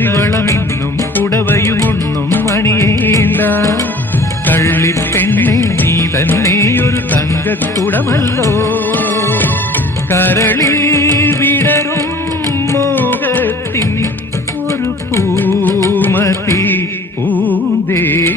കരിവളമിന്നും പുടവയുമൊന്നും അണിയേണ്ട. കള്ളിപ്പെണ്ണെ നീ തന്നെ ഒരു തങ്കക്കുടമല്ലോ. കരളിൽ വിടരും മോഹത്തിൻ ഒരു പൂമതി പൂന്തേ